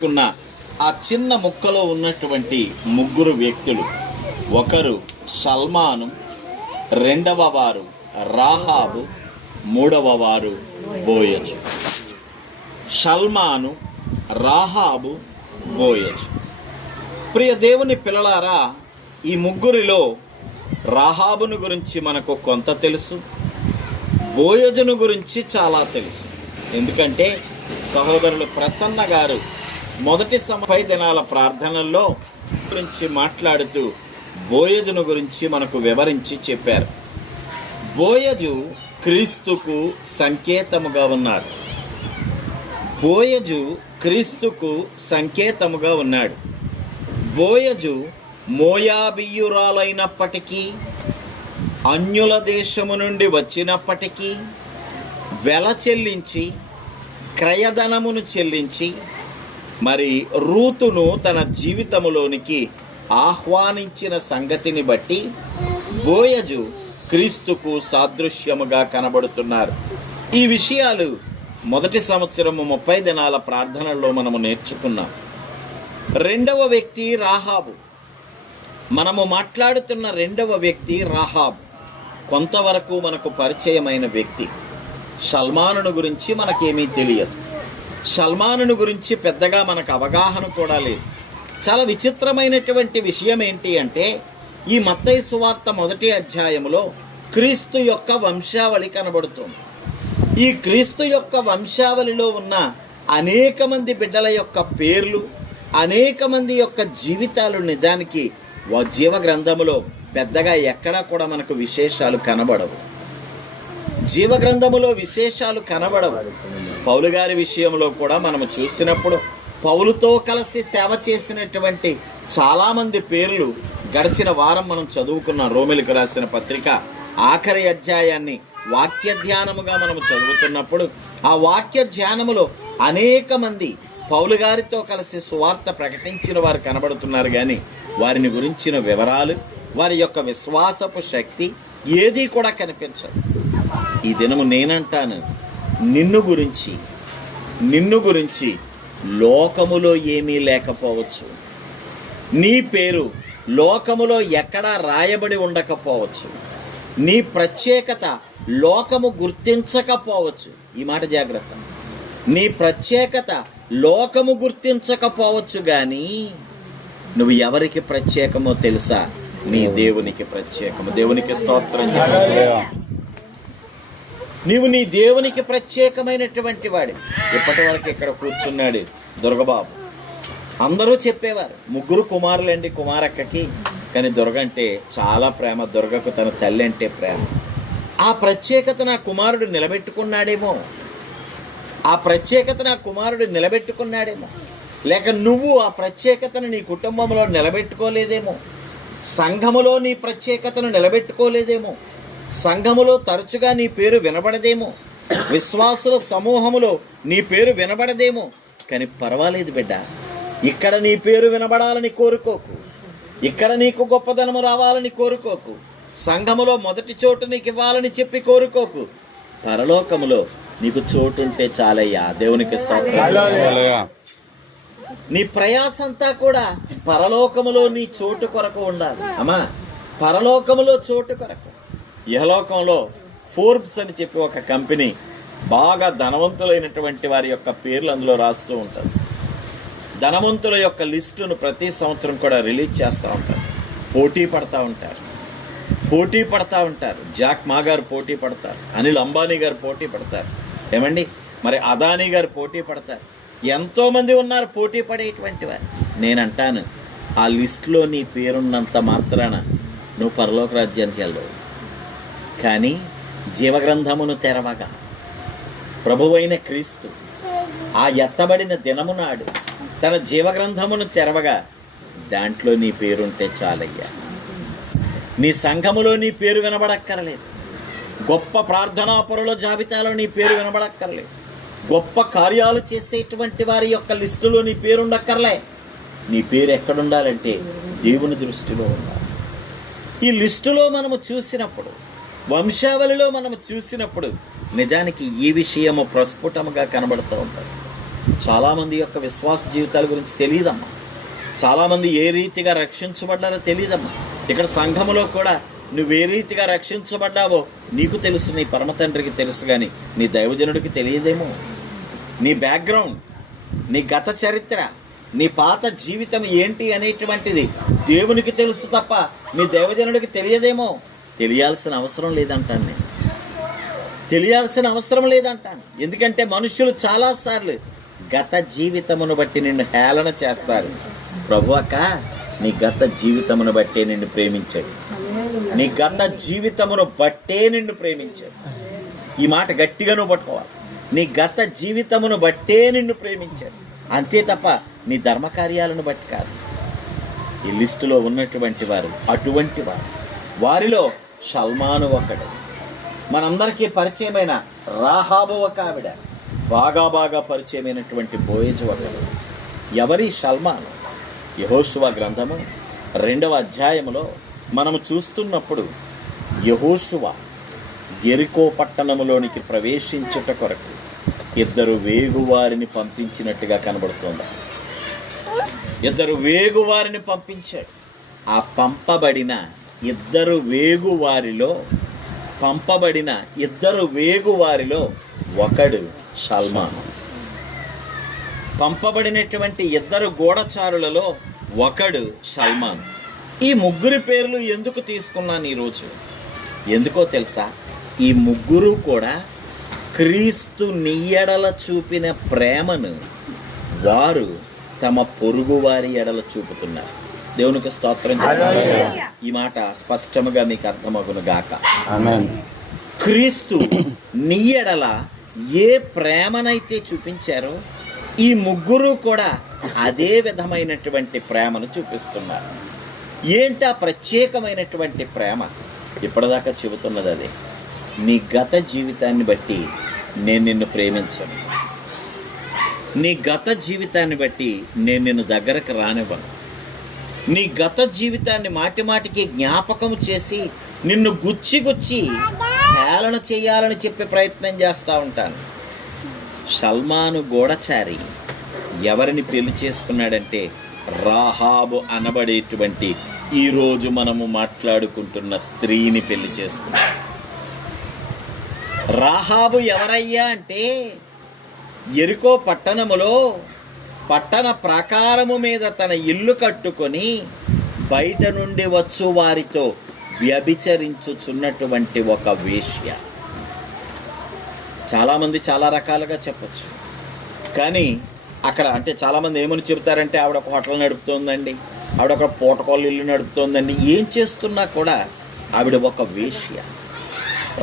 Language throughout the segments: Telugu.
నేర్చుకున్న ఆ చిన్న ముక్కలో ఉన్నటువంటి ముగ్గురు వ్యక్తులు, ఒకరు సల్మాను, రెండవ వారు రాహాబు, మూడవ వారు బోయజు. సల్మాను, రాహాబు, బోయజు. ప్రియ దేవుని పిల్లలారా, ఈ ముగ్గురిలో రాహాబును గురించి మనకు కొంత తెలుసు, బోయజును గురించి చాలా తెలుసు. ఎందుకంటే సహోదరులు ప్రసన్న గారు మొదటి 50 దినాల ప్రార్థనల్లో గురించి మాట్లాడుతూ బోయజును గురించి మనకు వివరించి చెప్పారు. బోయజు క్రీస్తుకు సంకేతముగా ఉన్నాడు. బోయజు క్రీస్తుకు సంకేతముగా ఉన్నాడు. బోయజు మోయాబీయురాలైనప్పటికీ, అన్యుల దేశము నుండి వచ్చినప్పటికీ వెల చెల్లించి, క్రయధనమును చెల్లించి, మరి రూతును తన జీవితములోనికి ఆహ్వానించిన సంగతిని బట్టి బోయజు క్రీస్తుకు సాదృశ్యముగా కనబడుతున్నారు. ఈ విషయాలు మొదటి సంవత్సరము 30 దినాల ప్రార్థనలో మనము నేర్చుకున్నాం. రెండవ వ్యక్తి రాహాబు. మనము మాట్లాడుతున్న రెండవ వ్యక్తి రాహాబు కొంతవరకు మనకు పరిచయమైన వ్యక్తి. సల్మానును గురించి మనకేమీ తెలియదు. సల్మానును గురించి పెద్దగా మనకు అవగాహన కూడా లేదు. చాలా విచిత్రమైనటువంటి విషయం ఏంటి అంటే, ఈ మత్తయి సువార్త 1వ అధ్యాయంలో క్రీస్తు యొక్క వంశావళి కనబడుతుంది. ఈ క్రీస్తు యొక్క వంశావళిలో ఉన్న అనేక మంది బిడ్డల యొక్క పేర్లు, అనేక మంది యొక్క జీవితాలు నిజానికి జీవ గ్రంథములో పెద్దగా ఎక్కడా కూడా మనకు విశేషాలు కనబడవు. జీవ గ్రంథములో విశేషాలు కనబడవు. పౌలు గారి విషయంలో కూడా మనము చూసినప్పుడు పౌలుతో కలిసి సేవ చేసినటువంటి చాలామంది పేర్లు గడిచిన వారం మనం చదువుకున్న రోమిలకు రాసిన పత్రిక ఆఖరి అధ్యాయాన్ని వాక్య ధ్యానముగా మనము చదువుతున్నప్పుడు ఆ వాక్య ధ్యానములో అనేక మంది పౌలు గారితో కలిసి సువార్త ప్రకటించిన వారు కనబడుతున్నారు. కానీ వారిని గురించిన వివరాలు, వారి యొక్క విశ్వాసపు శక్తి ఏదీ కూడా కనిపించదు. ఈ దినము నేనంటాను, నిన్ను గురించి లోకములో ఏమీ లేకపోవచ్చు. నీ పేరు లోకములో ఎక్కడా రాయబడి ఉండకపోవచ్చు. నీ ప్రత్యేకత లోకము గుర్తించకపోవచ్చు. ఈ మాట జాగ్రత్త. నీ ప్రత్యేకత లోకము గుర్తించకపోవచ్చు, కానీ నువ్వు ఎవరికి ప్రత్యేకమో తెలుసా? నీ దేవునికి ప్రత్యేకము. దేవునికి స్తోత్రం. నీవు నీ దేవునికి ప్రత్యేకమైనటువంటి వాడి. ఇప్పటి వరకు ఇక్కడ కూర్చున్నాడు దుర్గబాబు. అందరూ చెప్పేవారు, ముగ్గురు కుమారులండి కుమారక్కకి, కానీ దుర్గ అంటే చాలా ప్రేమ. దుర్గకు తన తల్లి అంటే ప్రేమ. ఆ ప్రత్యేకత నా కుమారుడు నిలబెట్టుకున్నాడేమో, లేక నువ్వు ఆ ప్రత్యేకతను నీ కుటుంబంలో నిలబెట్టుకోలేదేమో, సంఘములో నీ ప్రత్యేకతను నిలబెట్టుకోలేదేమో, సంఘములో తరచుగా నీ పేరు వినబడదేమో, విశ్వాసుల సమూహములో నీ పేరు వినబడదేమో. కానీ పర్వాలేదు బిడ్డ, ఇక్కడ నీ పేరు వినబడాలని కోరుకోకు, ఇక్కడ నీకు గొప్పదనము రావాలని కోరుకోకు, సంఘములో మొదటి చోటు నీకు ఇవ్వాలని చెప్పి కోరుకోకు. పరలోకములో నీకు చోటుంటే చాలయ్యా. దేవునికి స్తోత్రం. నీ ప్రయాసంతా కూడా పరలోకములో నీ చోటు కొరకు ఉండాలి. అమ్మా, పరలోకములో చోటు కొరకు. ఇహలోకంలో ఫోర్బ్స్ అని చెప్పి ఒక కంపెనీ బాగా ధనవంతులైనటువంటి వారి యొక్క పేర్లు అందులో రాస్తూ ఉంటారు. ధనవంతుల యొక్క లిస్టును ప్రతి సంవత్సరం కూడా రిలీజ్ చేస్తూ ఉంటారు. పోటీ పడతా ఉంటారు. జాక్ మా గారు పోటీ పడతారు, అనిల్ అంబానీ గారు పోటీ పడతారు, ఏమండి మరి అదానీ గారు పోటీ పడతారు. ఎంతోమంది ఉన్నారు పోటీ పడేటువంటి వారు. నేనంటాను, ఆ లిస్టులో నీ పేరున్నంత మాత్రాన నువ్వు పరలోక రాజ్యానికి వెళ్ళవు. కానీ జీవగ్రంథమును తెరవగా ప్రభువైన క్రీస్తు ఆ ఎత్తబడిన దినము నాడు తన జీవగ్రంథమును తెరవగా దాంట్లో నీ పేరుంటే చాలయ్యా. నీ సంఘములో నీ పేరు వినబడక్కర్లేదు, గొప్ప ప్రార్థనాపరుల జాబితాలో నీ పేరు వినబడక్కర్లేదు, గొప్ప కార్యాలు చేసేటువంటి వారి యొక్క లిస్టులో నీ పేరు ఉండక్కర్లే. నీ పేరు ఎక్కడుండాలంటే దేవుని దృష్టిలో ఉండాలి. ఈ లిస్టులో మనము చూసినప్పుడు, వంశావళిలో మనము చూసినప్పుడు నిజానికి ఈ విషయము ప్రస్ఫుటముగా కనబడుతూ ఉంటుంది. చాలామంది యొక్క విశ్వాస జీవితాల గురించి తెలియదమ్మా. చాలామంది ఏ రీతిగా రక్షించబడ్డారో తెలియదమ్మా. ఇక్కడ సంఘములో కూడా నువ్వు ఏ రీతిగా రక్షించబడ్డావో నీకు తెలుసు, నీ పరమ తండ్రికి తెలుసు, కానీ నీ దైవజనుడికి తెలియదేమో. నీ బ్యాక్గ్రౌండ్, నీ గత చరిత్ర, నీ పాత జీవితం ఏంటి అనేటువంటిది దేవునికి తెలుసు తప్ప నీ దైవజనుడికి తెలియదేమో. తెలియాల్సిన అవసరం లేదంటాను నేను, తెలియాల్సిన అవసరం లేదంటాను. ఎందుకంటే మనుషులు చాలాసార్లు గత జీవితమును బట్టి నిన్ను హేళన చేస్తారు. ప్రభు అక్క, నీ గత జీవితమును బట్టే నిన్ను ప్రేమించాడు, నీ గత జీవితమును బట్టే నిన్ను ప్రేమించాడు. ఈ మాట గట్టిగా నువ్వు పట్టుకోవాలి. నీ గత జీవితమును బట్టే నిన్ను ప్రేమించాడు, అంతే తప్ప నీ ధర్మకార్యాలను బట్టి కాదు. ఈ లిస్టులో ఉన్నటువంటి వారు అటువంటి వారు. వారిలో షల్మాను ఒకడు, మనందరికీ పరిచయమైన రాహాబు ఒక ఆవిడ, బాగా పరిచయమైనటువంటి బోయజు ఒకడు. ఎవరి షల్మాను? యెహోషువ గ్రంథము 2వ అధ్యాయములో మనము చూస్తున్నప్పుడు యెహోషువ యెరికో పట్టణములోనికి ప్రవేశించుట కొరకు 2 వేగువారిని పంపించినట్టుగా కనబడుతోంది. 2 వేగువారిని పంపించాడు. ఆ పంపబడిన 2 వేగువారిలో ఒకడు షల్మాను. పంపబడినటువంటి 2 గూఢచారులలో ఒకడు షల్మాను. ఈ ముగ్గురి పేర్లు ఎందుకు తీసుకున్నాను ఈరోజు? ఎందుకో తెలుసా? ఈ ముగ్గురు కూడా క్రీస్తు నీ ఎడల చూపిన ప్రేమను వారు తమ పొరుగు వారి ఎడల చూపుతున్నారు. దేవునికి స్తోత్రం. ఈ మాట స్పష్టముగా మీకు అర్థమగును గాక. క్రీస్తు నీ ఎడల ఏ ప్రేమనైతే చూపించారో ఈ ముగ్గురు కూడా అదే విధమైనటువంటి ప్రేమను చూపిస్తున్నారు. ఏంటా ప్రత్యేకమైనటువంటి ప్రేమ? ఇప్పటిదాకా చెబుతున్నది అదే. నీ గత జీవితాన్ని బట్టి నేను నిన్ను ప్రేమించను, నీ గత జీవితాన్ని బట్టి నేను నిన్ను దగ్గరకు రానివ్వను, నీ గత జీవితాన్ని మాటిమాటికి జ్ఞాపకం చేసి నిన్ను గుచ్చి హేళన చేయాలని చెప్పే ప్రయత్నం చేస్తూ ఉంటాను. షల్మాను గూఢచారి ఎవరిని పెళ్లి చేసుకున్నాడంటే రాహాబు అనబడేటువంటి ఈరోజు మనము మాట్లాడుకుంటున్న స్త్రీని పెళ్లి చేసుకున్నాడు. రాహాబు ఎవరయ్యా అంటే యెరికో పట్టణములో పట్టణ ప్రాకారము మీద తన ఇల్లు కట్టుకొని బయట నుండి వచ్చు వారితో వ్యభిచరించుచున్నటువంటి ఒక వేశ్య. చాలామంది చాలా రకాలుగా చెప్పచ్చు, కానీ అక్కడ అంటే చాలామంది ఏమని చెబుతారంటే ఆవిడ ఒక హోటల్ నడుపుతోందండి, ఆవిడ ఒక పూటకోళ్ళ ఇల్లు నడుపుతోందండి. ఏం చేస్తున్నా కూడా ఆవిడ ఒక వేశ్య,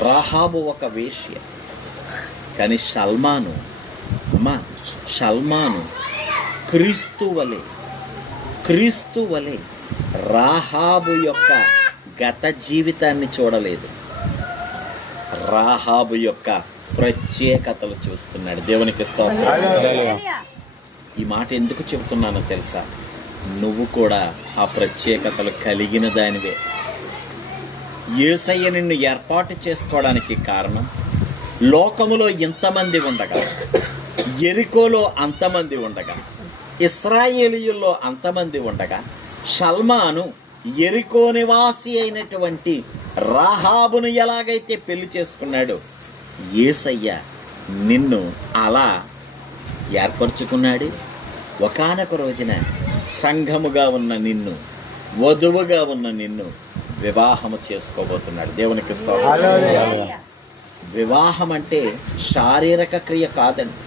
రాహాబు ఒక వేశ్య. కానీ షల్మాను క్రీస్తు వలె రాహాబు యొక్క గత జీవితాన్ని చూడలేదు, రాహాబు యొక్క ప్రత్యేకతలు చూస్తున్నాడు. దేవునికి స్తోత్రం. ఈ మాట ఎందుకు చెబుతున్నానో తెలుసా? నువ్వు కూడా ఆ ప్రత్యేకతలు కలిగిన దానివే. యేసయ్య నిన్ను ఏర్పాటు చేసుకోవడానికి కారణం లోకములో ఇంతమంది ఉండగా, యెరికోలో అంతమంది ఉండగా, ఇశ్రాయేలీయుల్లో అంతమంది ఉండగా, షల్మాను యెరికో నివాసి అయినటువంటి రాహాబును ఎలాగైతే పెళ్లి చేసుకున్నాడో యేసయ్య నిన్ను అలా ఏర్పరచుకున్నాడు. ఒకానొక రోజున సంఘముగా ఉన్న నిన్ను, వధువుగా ఉన్న నిన్ను వివాహము చేసుకోబోతున్నాడు. దేవునికి స్తోత్రం. వివాహం అంటే శారీరక క్రియ కాదండి,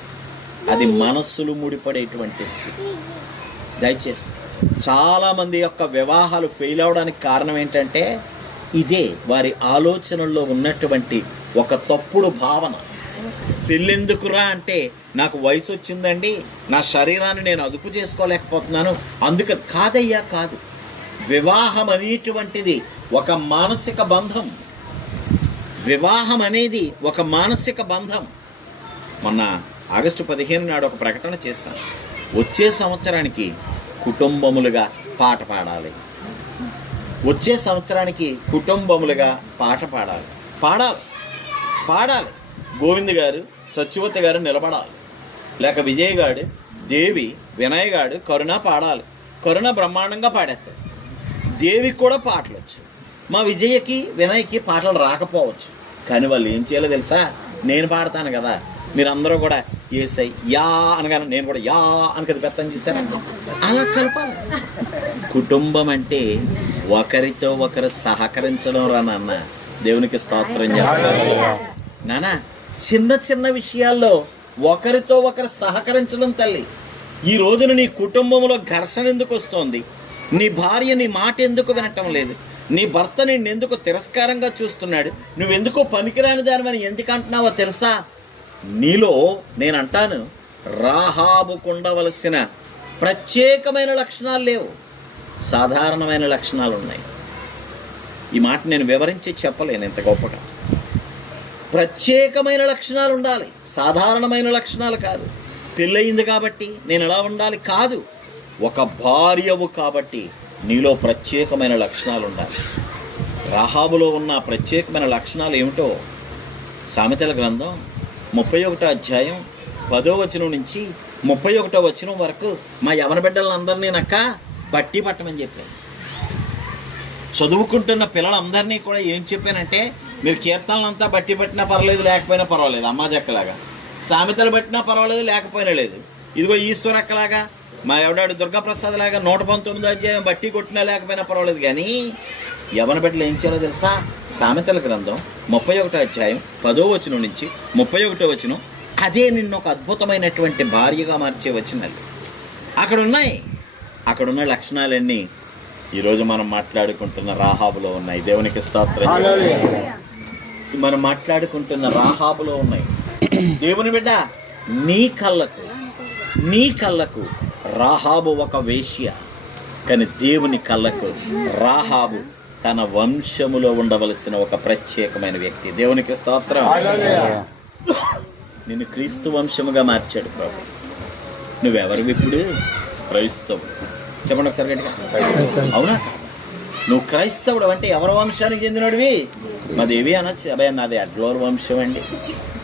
అది మనస్సులు ముడిపడేటువంటి స్థితి. దయచేసి చాలామంది యొక్క వివాహాలు ఫెయిల్ అవడానికి కారణం ఏంటంటే ఇదే, వారి ఆలోచనల్లో ఉన్నటువంటి ఒక తప్పుడు భావన. పెళ్ళెందుకురా అంటే నాకు వయసు వచ్చిందండి, నా శరీరాన్ని నేను అదుపు చేసుకోలేకపోతున్నాను అందుకు. కాదయ్యా, కాదు. వివాహం అనేటువంటిది ఒక మానసిక బంధం. వివాహం అనేది ఒక మానసిక బంధం. మొన్న ఆగస్టు 15 నాడు ఒక ప్రకటన చేశాను. వచ్చే సంవత్సరానికి కుటుంబములుగా పాట పాడాలి, వచ్చే సంవత్సరానికి కుటుంబములుగా పాట పాడాలి. గోవింద్ గారు, సత్యవతి గారు నిలబడాలి. లేక విజయ్ గాడు, దేవి, వినయ్ గాడు కరుణ పాడాలి. కరుణ బ్రహ్మాండంగా పాడేస్తాడు. దేవికి కూడా పాటలు వచ్చు. మా విజయ్కి, వినయ్కి పాటలు రాకపోవచ్చు. కానీ వాళ్ళు ఏం చేయాలో తెలుసా? నేను పాడతాను కదా, మీరందరూ కూడా ఏసై యా అనగానే నేను కూడా యా అని కదా పెత్తని చూసాను. అలా కలపాలి. కుటుంబం అంటే ఒకరితో ఒకరు సహకరించడం రా నాన్న. దేవునికి స్తోత్రం చెప్పాలి నాన్న. చిన్న చిన్న విషయాల్లో ఒకరితో ఒకరు సహకరించడం తల్లి. ఈ రోజున నీ కుటుంబంలో ఘర్షణ ఎందుకు వస్తోంది? నీ భార్య నీ మాట ఎందుకు వినటం లేదు? నీ భర్త నిన్నెందుకు తిరస్కారంగా చూస్తున్నాడు? నువ్వెందుకో పనికిరాని దానివని ఎందుకు అంటున్నావో తెలుసా? నీలో నేనంటాను, రాహాబుకు ఉండవలసిన ప్రత్యేకమైన లక్షణాలు లేవు, సాధారణమైన లక్షణాలు ఉన్నాయి. ఈ మాట నేను వివరించి చెప్పలేను ఇంత గొప్పగా. ప్రత్యేకమైన లక్షణాలు ఉండాలి, సాధారణమైన లక్షణాలు కాదు. పెళ్ళయింది కాబట్టి నేను ఎలా ఉండాలి కాదు. ఒక భార్యవు కాబట్టి నీలో ప్రత్యేకమైన లక్షణాలు ఉండాలి. రాహాబులో ఉన్న ప్రత్యేకమైన లక్షణాలు ఏమిటో సామెతల గ్రంథం 31వ అధ్యాయం 10వ వచనం నుంచి 31వ వచనం వరకు మా యవన బిడ్డలందరినీ నక్క బట్టి పట్టమని చెప్పాను. చదువుకుంటున్న పిల్లలందరినీ కూడా ఏం చెప్పానంటే, మీరు కీర్తనలంతా బట్టి పట్టినా పర్వాలేదు, లేకపోయినా పర్వాలేదు, అమ్మా చెక్కలాగా. సామెతలు పట్టినా పర్వాలేదు, లేకపోయినా లేదు. ఇదిగో ఈశ్వరక్కలాగా, మా ఎవడాడు దుర్గాప్రసాద్ లాగా 119వ అధ్యాయం బట్టి కొట్టినా లేకపోయినా పర్వాలేదు. కానీ యవన బిడ్డలు ఏం చేయాలో తెలుసా? సామెతల గ్రంథం 31వ అధ్యాయం 10వ వచనం నుంచి 31వ వచనం, అదే నిన్ను ఒక అద్భుతమైనటువంటి భార్యగా మార్చే వచనాలు అక్కడ ఉన్నాయి. అక్కడున్న లక్షణాలన్నీ ఈరోజు మనం మాట్లాడుకుంటున్న రాహాబులో ఉన్నాయి. దేవునికి స్తోత్రం. మనం మాట్లాడుకుంటున్న రాహాబులో ఉన్నాయి. దేవుని బిడ్డ, నీ కళ్ళకు రాహాబు ఒక వేశ్య, కానీ దేవుని కళ్ళకు రాహాబు తన వంశములో ఉండవలసిన ఒక ప్రత్యేకమైన వ్యక్తి. దేవునికి స్తోత్రం. నిన్ను క్రీస్తు వంశముగా మార్చాడు ప్రభు. నువ్వెవరు ఇప్పుడు? క్రైస్తవుడు. చెప్పండి ఒకసారి గట్టిగా. అవునా? నువ్వు క్రైస్తవుడు అంటే ఎవరి వంశానికి చెందినడివి? మాదేవి అనొచ్చు, అబ్బాయి నాది అడ్లోల్ వంశం అండి,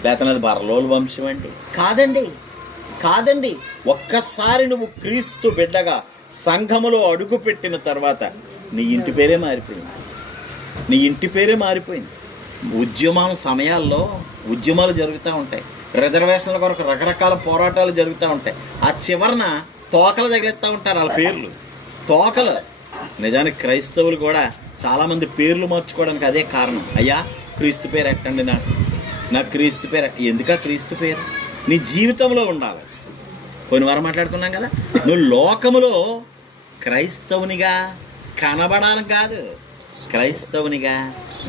లేకపోతే నాది బర్లోల్ వంశం అండి. కాదండి. ఒక్కసారి నువ్వు క్రీస్తు బిడ్డగా సంఘములో అడుగు పెట్టిన తర్వాత నీ ఇంటి పేరే మారిపోయింది. ఉద్యమం సమయాల్లో ఉద్యమాలు జరుగుతూ ఉంటాయి, రిజర్వేషన్ల కొరకు రకరకాల పోరాటాలు జరుగుతూ ఉంటాయి. ఆ చివరన తోకలు తగిలిస్తూ ఉంటారు వాళ్ళ పేర్లు, తోకలు. నిజానికి క్రైస్తవులు కూడా చాలామంది పేర్లు మార్చుకోవడానికి అదే కారణం. అయ్యా క్రీస్తు పేరు ఎట్టండి, నాకు క్రీస్తు పేరు. ఎందుక క్రీస్తు పేరు? నీ జీవితంలో ఉండాలి. కొన్ని వారం మాట్లాడుకున్నాం కదా, నువ్వు లోకములో క్రైస్తవునిగా కనబడాలి కాదు, క్రైస్తవునిగా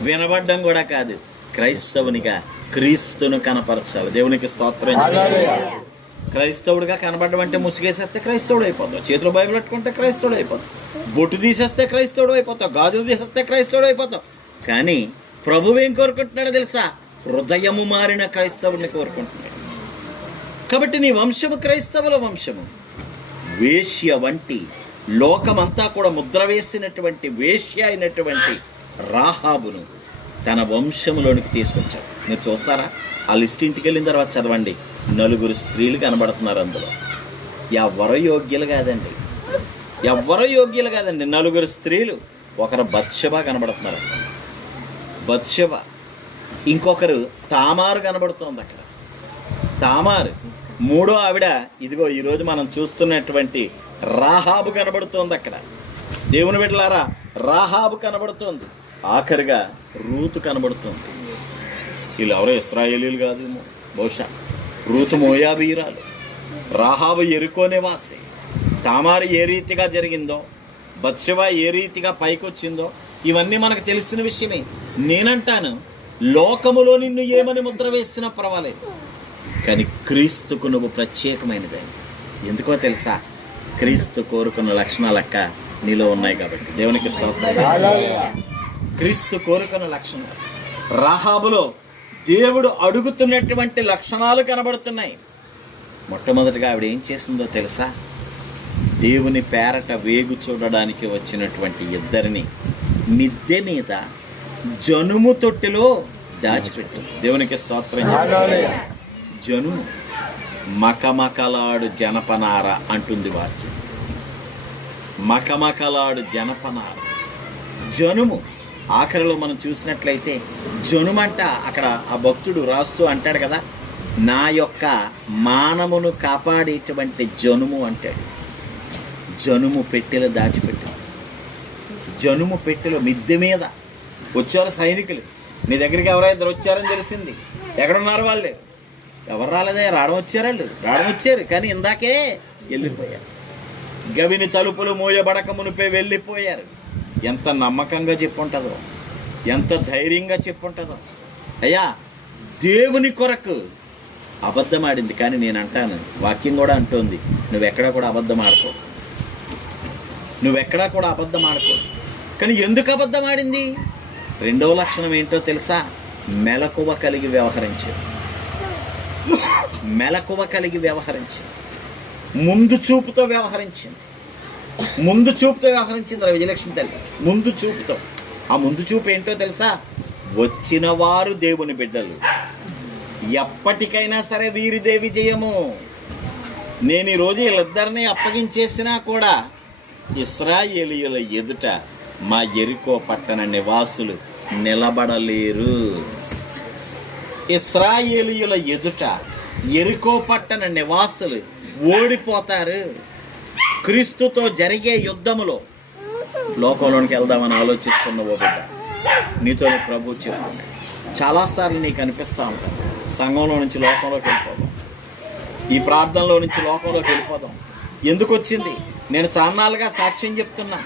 వినబడ్డం కూడా కాదు, క్రైస్తవునిగా క్రీస్తును కనపరచాలి. దేవునికి స్తోత్రం. క్రైస్తవుడిగా కనబడడం అంటే ముసుగేసేస్తే క్రైస్తవుడు అయిపోతావు, చేతిలో బైబిల్ పట్టుకుంటే క్రైస్తవుడు అయిపోతావు, బొట్టు తీసేస్తే క్రైస్తవుడు అయిపోతావు, గాజులు తీసేస్తే క్రైస్తవుడు అయిపోతావు. కానీ ప్రభువు ఏం కోరుకుంటున్నాడో తెలుసా? హృదయము మారిన క్రైస్తవుడిని కోరుకుంటున్నాడు. కాబట్టి నీ వంశము క్రైస్తవుల వంశము. వేశ్య వంటి లోకమంతా కూడా ముద్ర వేసినటువంటి వేశ్య అయినటువంటి రాహాబును తన వంశంలోనికి తీసుకొచ్చాడు. మీరు చూస్తారా? ఆ లిస్ట్ ఇంటికి వెళ్ళిన తర్వాత చదవండి, 4 స్త్రీలు కనబడుతున్నారు అందులో. ఎవరో యోగ్యులు కాదండి, 4 స్త్రీలు. ఒకరు బత్షెబ కనబడుతున్నారు, బత్షెబ. ఇంకొకరు తామారు కనబడుతోంది అక్కడ, తామారు. 3వ ఆవిడ ఇదిగో ఈరోజు మనం చూస్తున్నటువంటి రాహాబు కనబడుతోంది అక్కడ. దేవుని బిడ్డలారా, రాహాబు కనబడుతోంది. ఆఖరిగా రూతు కనబడుతుంది. వీళ్ళు ఎవరో ఇశ్రాయేలీలు కాదేమో, బహుశా. రూతు మోయాబీరాలు, రాహాబు యెరికో నివాసి. తామారు ఏ రీతిగా జరిగిందో, బత్షెబ ఏ రీతిగా పైకొచ్చిందో ఇవన్నీ మనకు తెలిసిన విషయమే. నేనంటాను, లోకములో నిన్ను ఏమని ముద్ర వేసినా పర్వాలేదు, కానీ క్రీస్తుకు నువ్వు ప్రత్యేకమైనదే. ఎందుకో తెలుసా? క్రీస్తు కోరుకున్న లక్షణాలక్క నీలో ఉన్నాయి కాబట్టి. దేవునికి స్తోత్రం. క్రీస్తు కోరుకున్న లక్షణాలు రాహాబులో దేవుడు అడుగుతున్నటువంటి లక్షణాలు కనబడుతున్నాయి. మొట్టమొదటిగా ఆవిడ ఏం చేసిందో తెలుసా? దేవుని పేరట వేగు చూడడానికి వచ్చినటువంటి ఇద్దరిని మిద్దె మీద జనుము తొట్టిలో దాచిపెట్టు. దేవునికి స్తోత్రం. జనుము మకమకలాడు జనపనార అంటుంది వాక్యం. మకమకలాడు జనపనార, జనుము. ఆఖరిలో మనం చూసినట్లయితే జనుమంట అక్కడ ఆ భక్తుడు రాస్తూ అంటాడు కదా, నా యొక్క మానమును కాపాడేటువంటి జనుము అంటాడు. జనుము పెట్టెలో దాచిపెట్టాడు. జనుము పెట్టెలో మిద్దె మీద వచ్చారు సైనికులు. నీ దగ్గరికి ఎవరైనా వచ్చారని తెలిసింది. ఎక్కడున్నారు వాళ్ళు? ఎవరు రాలేదే, రావడం వచ్చారు కానీ ఇందాకే వెళ్ళిపోయారు. గవిని తలుపులు మూయబడక మునిపే వెళ్ళిపోయారు. ఎంత నమ్మకంగా చెప్పుంటుందో, ఎంత ధైర్యంగా చెప్పుంటుందో. అయ్యా, దేవుని కొరకు అబద్ధం ఆడింది. కానీ నేను అంటాను, వాక్యం కూడా అంటోంది, నువ్వెక్కడా కూడా అబద్ధం ఆడుకో. కానీ ఎందుకు అబద్ధం ఆడింది? రెండవ లక్షణం ఏంటో తెలుసా? మెలకువ కలిగి వ్యవహరించి ముందు చూపుతో వ్యవహరించింది విజయలక్ష్మి తల్లి. ముందు చూపుతో. ఆ ముందు చూపు ఏంటో తెలుసా? వచ్చిన వారు దేవుని బిడ్డలు, ఎప్పటికైనా సరే వీరిదే విజయము. నేను ఈరోజు వీళ్ళిద్దరిని అప్పగించేసినా కూడా ఇశ్రాయేలీయుల ఎదుట మా యెరికో పట్టణ నివాసులు నిలబడలేరు. ఇశ్రాయేలీయుల ఎదుట యెరికో పట్టణ నివాసులు ఓడిపోతారు. క్రీస్తుతో జరిగే యుద్ధములో లోకంలోనికి వెళ్దామని ఆలోచిస్తున్న ఓ బిడ్డ, నీతో ప్రభు చెప్తున్నాడు. చాలాసార్లు నీకు అనిపిస్తూ ఉంటాను, సంఘంలో నుంచి లోకంలోకి వెళ్ళిపోదాం, ఈ ప్రార్థనలో నుంచి లోకంలోకి వెళ్ళిపోదాం. ఎందుకు వచ్చింది? నేను చాన్నాళ్ళుగా సాక్ష్యం చెప్తున్నా,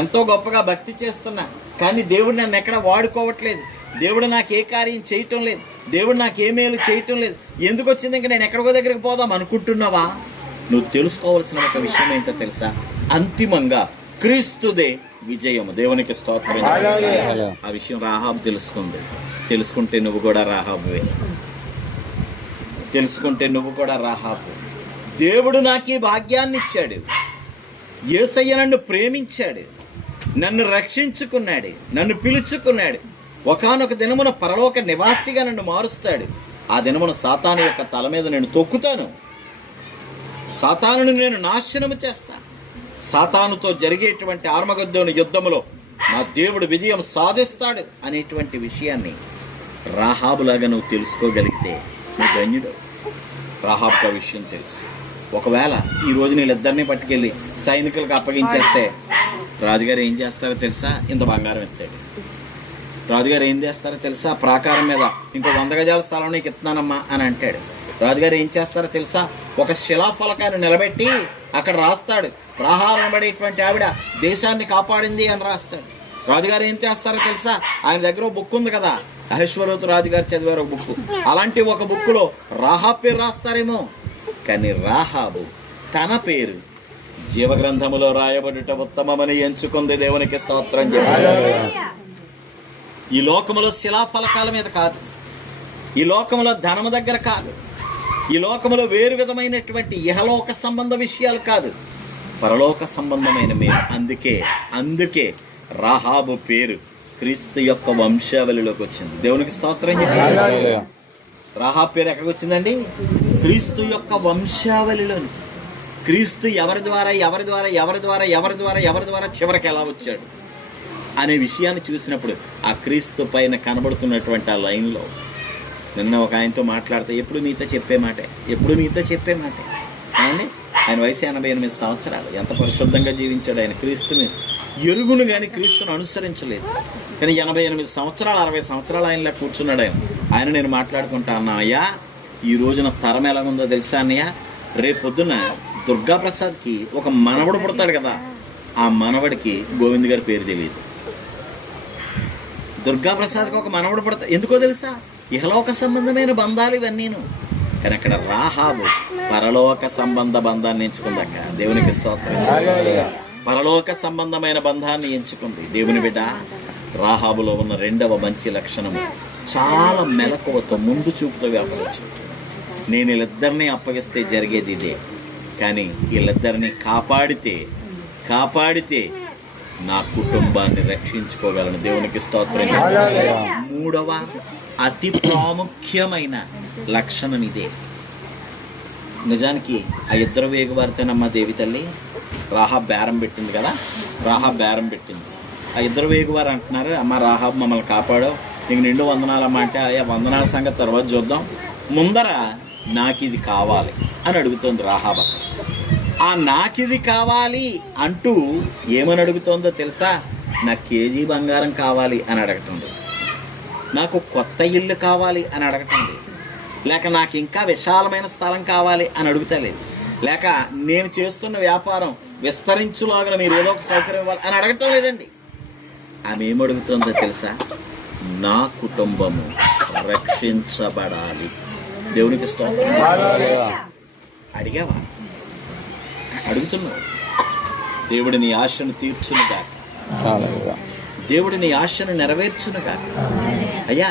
ఎంతో గొప్పగా భక్తి చేస్తున్నా, కానీ దేవుడు నన్ను ఎక్కడ వాడుకోవట్లేదు. దేవుడు నాకు ఏ కార్యం చేయటం లేదు. దేవుడు నాకు ఏ మేలు చేయటం లేదు. ఎందుకు వచ్చింది? ఇంకా నేను ఎక్కడికో దగ్గరికి పోదాం అనుకుంటున్నావా? నువ్వు తెలుసుకోవాల్సిన ఒక విషయం ఏంటో తెలుసా? అంతిమంగా క్రీస్తుదే విజయము. దేవునికి స్తోత్రం. ఆ విషయం రాహాబు తెలుసుకుంటే నువ్వు కూడా రాహాబు. దేవుడు నాకు ఈ భాగ్యాన్ని ఇచ్చాడు. యేసయ్య నన్ను ప్రేమించాడు, నన్ను రక్షించుకున్నాడు, నన్ను పిలుచుకున్నాడు. ఒకానొక దినమున పరలోక నివాసిగా నన్ను మారుస్తాడు. ఆ దినమున సాతాను యొక్క తల మీద నేను తొక్కుతాను, సాతానును నేను నాశనము చేస్తాను. సాతానుతో జరిగేటువంటి ఆర్మగద్దోని యుద్ధములో నా దేవుడు విజయం సాధిస్తాడు అనేటువంటి విషయాన్ని రాహాబులాగా నువ్వు తెలుసుకోగలిగితే నువ్వు ధన్యుడు. రాహాబుకు విషయం తెలుసు. ఒకవేళ ఈరోజు వీళ్ళిద్దరినీ పట్టుకెళ్ళి సైనికులకు అప్పగించేస్తే రాజుగారు ఏం చేస్తారో తెలుసా? ఇంత బంగారం ఇస్తాడు. రాజుగారు ఏం చేస్తారో తెలుసా? ప్రాకారం మీద ఇంకో 100 గజాల స్థలం నీకు ఇస్తున్నానమ్మా అని అంటాడు. రాజుగారు ఏం చేస్తారో తెలుసా? ఒక శిలాఫలకాన్ని నిలబెట్టి అక్కడ రాస్తాడు, రాహాబు అనబడేటువంటి ఆవిడ దేశాన్ని కాపాడింది అని రాస్తాడు. రాజుగారు ఏం చేస్తారో తెలుసా? ఆయన దగ్గర ఒక బుక్ ఉంది కదా, అహశ్వరోతు రాజుగారు చదివారు ఒక బుక్. అలాంటి ఒక బుక్లో రాహాబు పేరు రాస్తారేమో, కానీ రాహాబు తన పేరు జీవగ్రంథములో రాయబడుట ఉత్తమమని ఎంచుకుంది. దేవునికి స్తోత్రం చెప్పాలి. ఈ లోకములో శిలాఫలకాల మీద కాదు, ఈ లోకములో ధనము దగ్గర కాదు, ఈ లోకములో వేరు విధమైనటువంటి ఇహలోక సంబంధ విషయాలు కాదు, పరలోక సంబంధమైన మేము. అందుకే రాహాబు పేరు క్రీస్తు యొక్క వంశావళిలోకి వచ్చింది. దేవునికి స్తోత్రం చెప్పాలి. రాహాబు పేరు ఎక్కడికి వచ్చిందండి? క్రీస్తు యొక్క వంశావళిలోని. క్రీస్తు ఎవరి ద్వారా చివరికి ఎలా వచ్చాడు అనే విషయాన్ని చూసినప్పుడు ఆ క్రీస్తు పైన కనబడుతున్నటువంటి ఆ లైన్లో నిన్న ఒక ఆయనతో మాట్లాడితే ఎప్పుడు మీతో చెప్పే మాట అవునండి. ఆయన వయసు 88 సంవత్సరాలు. ఎంత పరిశుద్ధంగా జీవించాడు ఆయన. క్రీస్తుని ఎరుగును కానీ క్రీస్తును అనుసరించలేదు. కానీ 88 సంవత్సరాలు 60 సంవత్సరాలు ఆయనలా కూర్చున్నాడు ఆయన. నేను మాట్లాడుకుంటా అన్నా, అయ్యా ఈ రోజున తరం ఎలాగుందో తెలుసా అన్నయ్య? రేపొద్దున దుర్గాప్రసాద్కి ఒక మనవడు పుడతాడు కదా, ఆ మనవడికి గోవింద్ గారి పేరు తెలియదు. దుర్గాప్రసాద్కి ఒక మనవడు పుడతాడు. ఎందుకో తెలుసా? ఇహలోక సంబంధమైన బంధాలు ఇవన్నీను. కానీ అక్కడ రాహాబు పరలోక సంబంధ బంధాన్ని ఎంచుకుందాక. దేవునికి స్తోత్రం. పరలోక సంబంధమైన బంధాన్ని ఎంచుకుంది. దేవుని బిడ్డ, రాహాబులో ఉన్న రెండవ మంచి లక్షణము చాలా మెలకువతో ముందు చూపుతో వ్యవహరించింది. నేను వీళ్ళిద్దరినీ అప్పగిస్తే జరిగేది ఇదే, కానీ వీళ్ళిద్దరినీ కాపాడితే నా కుటుంబాన్ని రక్షించుకోగలను. దేవునికి స్తోత్రం. మూడవ అతి ప్రాముఖ్యమైన లక్షణం ఇదే. నిజానికి ఆ ఇద్దరు వేగువారితోనమ్మ దేవి తల్లి రాహాబ్ బేరం పెట్టింది కదా, రాహాబ్ బేరం పెట్టింది. ఆ ఇద్దరు వేగువారు అంటున్నారు, అమ్మ రాహాబ్ మమ్మల్ని కాపాడో, నీకు నిండు వందనాలమ్మ అంటే, అయ్యా వందనాల సంగతి తర్వాత చూద్దాం, ముందర నాకు ఇది కావాలి అని అడుగుతోంది రాహాబ్. ఆ నాకిది కావాలి అంటూ ఏమని అడుగుతోందో తెలుసా? నాకు కేజీ బంగారం కావాలి అని అడగటండి, నాకు కొత్త ఇల్లు కావాలి అని అడగటండి, లేక నాకు ఇంకా విశాలమైన స్థలం కావాలి అని అడుగుతలేదు, లేక నేను చేస్తున్న వ్యాపారం విస్తరించులాగా మీరు ఏదో ఒక సౌకర్యం ఇవ్వాలి అని అడగటం లేదండి. ఆమె ఏమడుగుతుందో తెలుసా? నా కుటుంబము రక్షించబడాలి. దేవునికి స్తోత్రం. అడిగావా? అడుగుతున్నావు. దేవుడి నీ ఆశను తీర్చునుగా, దేవుడి నీ ఆశను నెరవేర్చునుగా. అయ్యా,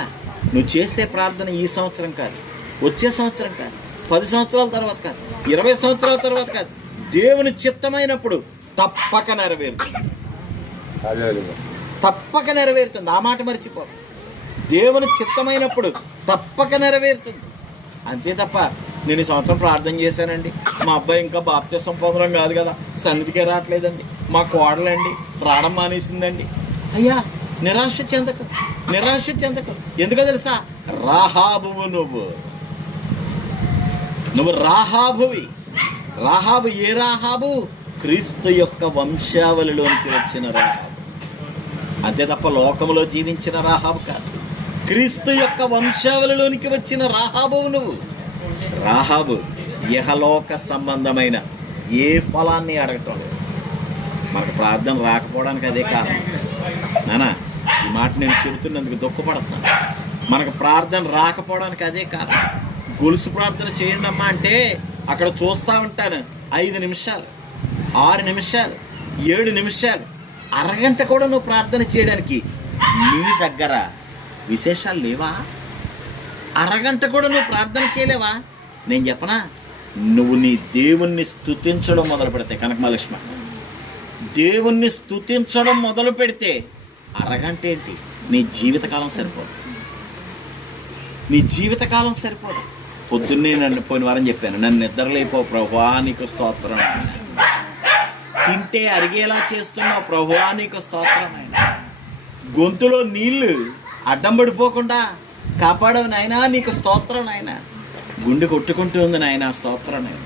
నువ్వు చేసే ప్రార్థన ఈ సంవత్సరం కాదు, వచ్చే సంవత్సరం కాదు, 10 సంవత్సరాల తర్వాత కాదు, 20 సంవత్సరాల తర్వాత కాదు, దేవుని చిత్తమైనప్పుడు తప్పక నెరవేరుతుంది. తప్పక నెరవేరుతుంది. ఆ మాట మర్చిపో. దేవుని చిత్తమైనప్పుడు తప్పక నెరవేరుతుంది. అంతే తప్ప నేను ఈ సంవత్సరం ప్రార్థన చేశానండి, మా అబ్బాయి ఇంకా బాప్తిసం పొందడం కాదు కదా, సన్నిధికే రావట్లేదండి, మా కోడలండి రావడం మానేసిందండి. అయ్యా, నిరాశ చెందకు, నిరాశ చెందకు. ఎందుకో తెలుసా? రాహాబువు నువ్వు రాహాబువి. రాహాబు ఏ రాహాబు? క్రీస్తు యొక్క వంశావళిలోనికి వచ్చిన రాహాబు. అంతే తప్ప లోకంలో జీవించిన రాహాబు కాదు. క్రీస్తు యొక్క వంశావళిలోనికి వచ్చిన రాహాబువు నువ్వు. రాహాబు ఇహలోక సంబంధమైన ఏ ఫలాన్ని అడగటం లేదు. మనకు ప్రార్థన రాకపోవడానికి అదే కారణం. నానా, ఈ మాట నేను చెబుతున్నందుకు దుఃఖపడుతున్నాను. మనకు ప్రార్థన రాకపోవడానికి అదే కారణం. గొలుసు ప్రార్థన చేయండి అమ్మా అంటే అక్కడ చూస్తూ ఉంటాను 5 నిమిషాలు, 6 నిమిషాలు, 7 నిమిషాలు, అరగంట కూడా నువ్వు ప్రార్థన చేయడానికి నీ దగ్గర విశేషాలు లేవా? అరగంట కూడా నువ్వు ప్రార్థన చేయలేవా? నేను చెప్పనా, నువ్వు నీ దేవుణ్ణి స్తుతించడం మొదలు పెడితే, కనకమహాలక్ష్మి, దేవుణ్ణి స్తుతించడం మొదలు పెడితే అరగంట ఏంటి, నీ జీవితకాలం సరిపోదు. నీ జీవితకాలం సరిపోదు. పొద్దున్నే నన్ను పోయిన వారం చెప్పాను, నన్ను నిద్రలేపో ప్రభువా నీకు స్తోత్రం, తింటే అరిగేలా చేస్తున్నావు ప్రభువా నీకు స్తోత్రం, గొంతులో నీళ్లు అడ్డం పడిపోకుండా కాపాడవు నాయనా నీకు స్తోత్రం నాయన, గుండె కొట్టుకుంటూ ఉంది నాయన స్తోత్రం నాయన,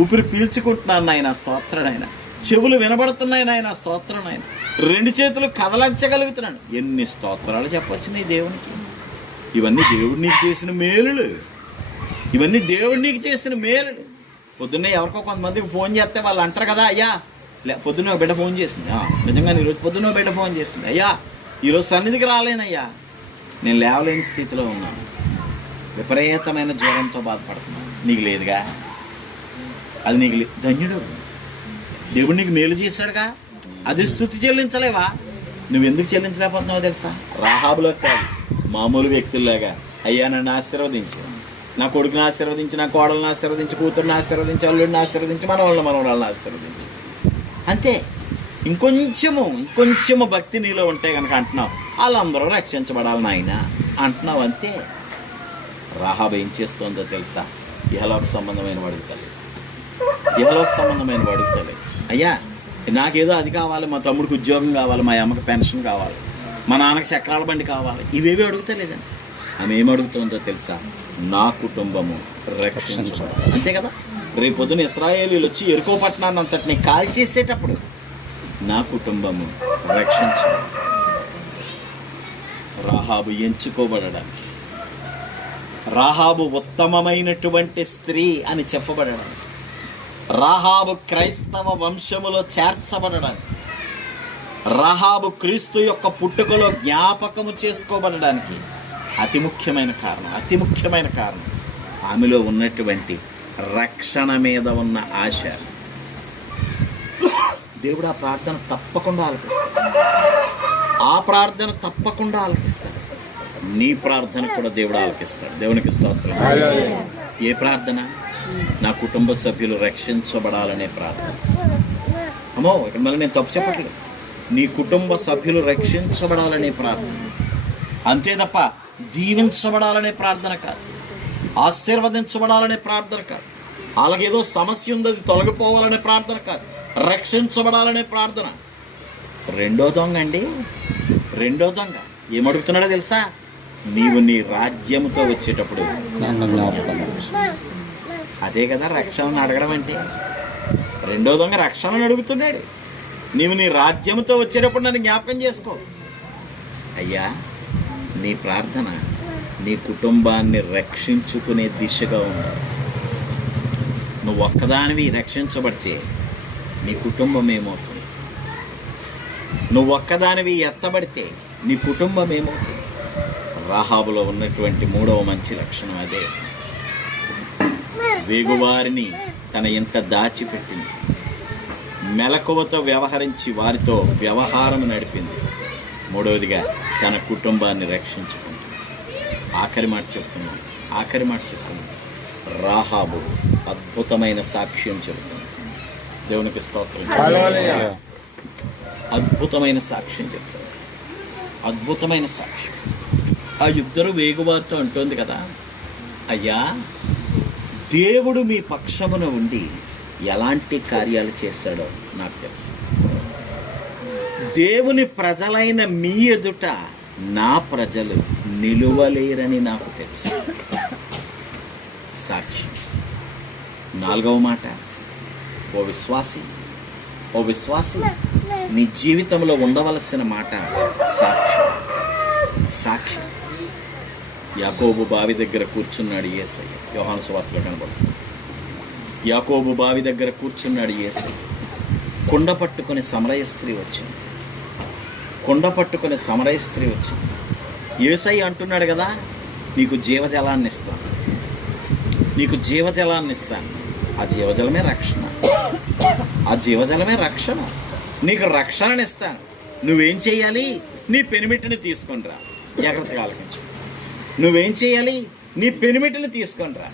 ఊపిరి పీల్చుకుంటున్నాను నాయన స్తోత్రం నాయన, చెవులు వినబడుతున్నాయి నాయన స్తోత్రం నాయన, 2 చేతులు కదలించగలుగుతున్నాను. ఎన్ని స్తోత్రాలు చెప్పొచ్చు నీ దేవునికి. ఇవన్నీ దేవుడు నీకు చేసిన మేలులు. ఇవన్నీ దేవుడు నీకు చేసిన మేలులు. పొద్దున్నే ఎవరికో కొంతమందికి ఫోన్ చేస్తే వాళ్ళు అంటారు కదా, అయ్యా పొద్దున్న ఒక బిడ్డ ఫోన్ చేసింది, నిజంగా ఈరోజు పొద్దున్న బిడ్డ ఫోన్ చేసింది, అయ్యా ఈరోజు సన్నిధికి రాలేనయ్యా, నేను లేవలేని స్థితిలో ఉన్నాను, విపరీతమైన జ్వరంతో బాధపడుతున్నాను. నీకు లేదుగా, అది నీకు ధన్యుడు. దేవుడు నీకు మేలు చేశాడుగా, అది స్తుతి చెల్లించలేవా? నువ్వెందుకు చెల్లించలేకపోతున్నావో తెలుసా? రాహాబులో కాదు, మామూలు వ్యక్తుల్లాగా అయ్యా నన్ను ఆశీర్వదించు, నా కొడుకుని ఆశీర్వదించి, నా కోడలను ఆశీర్వదించి, కూతురుని ఆశీర్వదించి, అల్లుడిని ఆశీర్వదించి, మనవరాలను ఆశీర్వదించి. అంతే. ఇంకొంచెము భక్తి నీలో ఉంటే కనుక అంటున్నావు వాళ్ళందరూ రక్షించబడాలి నాయన అంటున్నావు. అంతే. రాహాబు ఏం చేస్తుందో తెలుసా? ఇహలోక సంబంధమైన అడుగుతాడు, ఇహలోక సంబంధమైన అడుగుతాడు. అయ్యా నాకేదో అది కావాలి, మా తమ్ముడికి ఉద్యోగం కావాలి, మా అమ్మకి పెన్షన్ కావాలి, మా నాన్నకి చక్రాల బండి కావాలి, ఇవేవి అడుగుతలేదండి. ఆమె ఏం అడుగుతుందో తెలుసా? నా కుటుంబము రక్షించబడాలి. అంతే కదా. రేపు పొద్దున ఇశ్రాయేలీలు వచ్చి ఎరుకో పట్టణాన్ని అంతటిని కాల్ చేసేటప్పుడు నా కుటుంబము రక్షించబడాలి. రాహాబు ఎంచుకోబడడానికి, రాహాబు ఉత్తమమైనటువంటి స్త్రీ అని చెప్పబడడానికి, రాహాబు క్రైస్తవ వంశములో చేర్చబడడానికి, రాహాబు క్రీస్తు యొక్క పుట్టుకలో జ్ఞాపకము చేసుకోబడడానికి అతి ముఖ్యమైన కారణం ఆమెలో ఉన్నటువంటి రక్షణ మీద ఉన్న ఆశ. దేవుడు ఆ ప్రార్థన తప్పకుండా ఆలకిస్తాడు. నీ ప్రార్థన కూడా దేవుడు ఆలకిస్తాడు. దేవునికి స్తోత్రం. ఏ ప్రార్థన? నా కుటుంబ సభ్యులు రక్షించబడాలనే ప్రార్థన. అమ్మో, ఇక్కడ మళ్ళీ నేను తప్పు చెప్పట్లేదు. నీ కుటుంబ సభ్యులు రక్షించబడాలనే ప్రార్థన. అంతే తప్ప దీవించబడాలనే ప్రార్థన కాదు, ఆశీర్వదించబడాలనే ప్రార్థన కాదు, వాళ్ళకేదో సమస్య ఉంది, అది తొలగిపోవాలనే ప్రార్థన కాదు, రక్షించబడాలనే ప్రార్థన. రెండో దొంగ ఏమడుగుతున్నాడో తెలుసా? నీవు నీ రాజ్యముతో వచ్చేటప్పుడు అదే కదా రక్షణను అడగడం అంటే. రెండో దొంగ రక్షణను అడుగుతున్నాడు. నీవు నీ రాజ్యముతో వచ్చేటప్పుడు నన్ను జ్ఞాపకం చేసుకో. అయ్యా, నీ ప్రార్థన నీ కుటుంబాన్ని రక్షించుకునే దిశగా ఉంది. నువ్వు ఒక్కదానివి రక్షించబడితే నీ కుటుంబం ఏమవుతుంది? నువ్వు ఒక్కదానివి ఎత్తబడితే నీ కుటుంబం ఏమవుతుంది? రాహాబులో ఉన్నటువంటి మూడవ మంచి లక్షణం అదే. వేగువారిని తన ఇంట దాచిపెట్టింది, మెలకువతో వ్యవహరించి వారితో వ్యవహారం నడిపింది. మూడవదిగా తన కుటుంబాన్ని రక్షించుకుంది. ఆఖరి మాట చెప్తున్నాను. రాహాబు అద్భుతమైన సాక్ష్యం చెబుతుంది. దేవునికి స్తోత్రం. అద్భుతమైన సాక్ష్యం చెప్తుంది. అద్భుతమైన సాక్ష్యం. ఆ ఇద్దరు వేగువారితో అంటోంది కదా, అయ్యా, దేవుడు మీ పక్షమున ఉండి ఎలాంటి కార్యాలు చేశాడో నాకు తెలుసు. దేవుని ప్రజలైన మీ ఎదుట నా ప్రజలు నిలువలేరని నాకు తెలుసు. సాక్షి. నాలుగవ మాట, ఓ విశ్వాసి నీ జీవితంలో ఉండవలసిన మాట సాక్షి. యాకోబు బావి దగ్గర కూర్చున్నాడు యేసయ్య. యోహాను సువార్తలో కనబడుతుంది. యాకోబు బావి దగ్గర కూర్చున్నాడు యేసయ్య. కుండ పట్టుకుని సమరయ స్త్రీ వచ్చింది. యేసయ్య అంటున్నాడు కదా, నీకు జీవజలాన్ని ఇస్తాను. ఆ జీవజలమే రక్షణ. నీకు రక్షణని ఇస్తాను. నువ్వేం చేయాలి? నీ పెనిమిటిని తీసుకొని రా. జాగ్రత్తగా ఆలోచించు. నువ్వేం చేయాలి? నీ పెనిమిటిని తీసుకొని రా.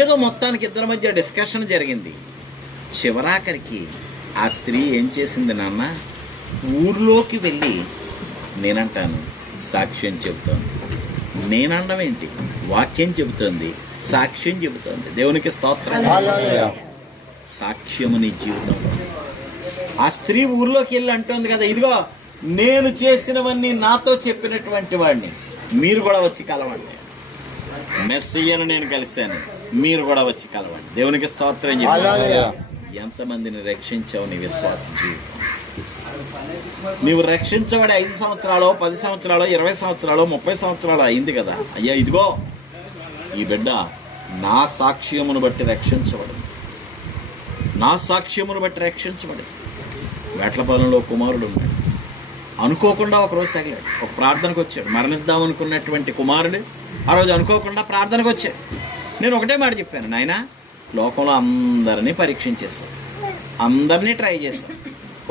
ఏదో మొత్తానికి ఇద్దరి మధ్య డిస్కషన్ జరిగింది. చివరాఖరికి ఆ స్త్రీ ఏం చేసింది నాన్న? ఊర్లోకి వెళ్ళి నేనంటాను సాక్ష్యం చెబుతోంది. నేనండం ఏంటి? వాక్యం చెబుతోంది, సాక్ష్యం చెబుతోంది. దేవునికి స్తోత్రం. సాక్ష్యము నీ జీవితంలో. ఆ స్త్రీ ఊర్లోకి వెళ్ళి అంటోంది కదా, ఇదిగో నేను చేసినవన్నీ నాతో చెప్పినటువంటి వాడిని మీరు కూడా వచ్చి కలవండి. మెస్సీయను నేను కలిశాను, మీరు కూడా వచ్చి కలవండి. దేవునికి స్తోత్రం చెప్పాలి. ఎంతమందిని రక్షించావు నీ విశ్వాస జీవితం? నీవు రక్షించబడి 5 సంవత్సరాలు, 10 సంవత్సరాలు, 20 సంవత్సరాలు, 30 సంవత్సరాలు అయింది కదా. అయ్యా, ఇదిగో ఈ బిడ్డ నా సాక్ష్యమును బట్టి రక్షించబడి. వేట్లపాలెంలో కుమారుడు ఉన్నాడు. అనుకోకుండా ఒకరోజు తగిలాడు. ఒక ప్రార్థనకు వచ్చాడు. మరణిద్దాం అనుకున్నటువంటి కుమారుడు ఆ రోజు అనుకోకుండా ప్రార్థనకు వచ్చాడు. నేను ఒకటే మాట చెప్పాను, నాయనా, లోకంలో అందరినీ పరీక్షించేశాను, అందరినీ ట్రై చేశాను,